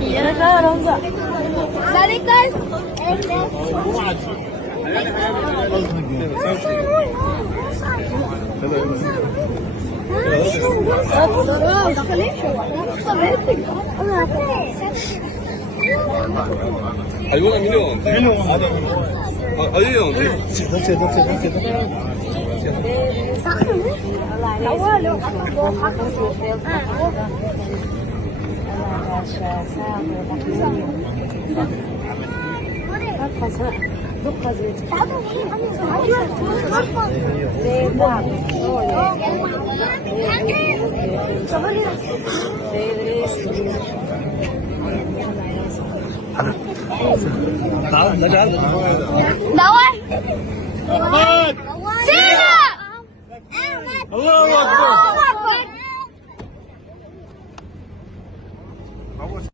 يا رمزة ذلك Hayvan milyon. Ayıyor. Давай! أحمد سينا! الله أكبر.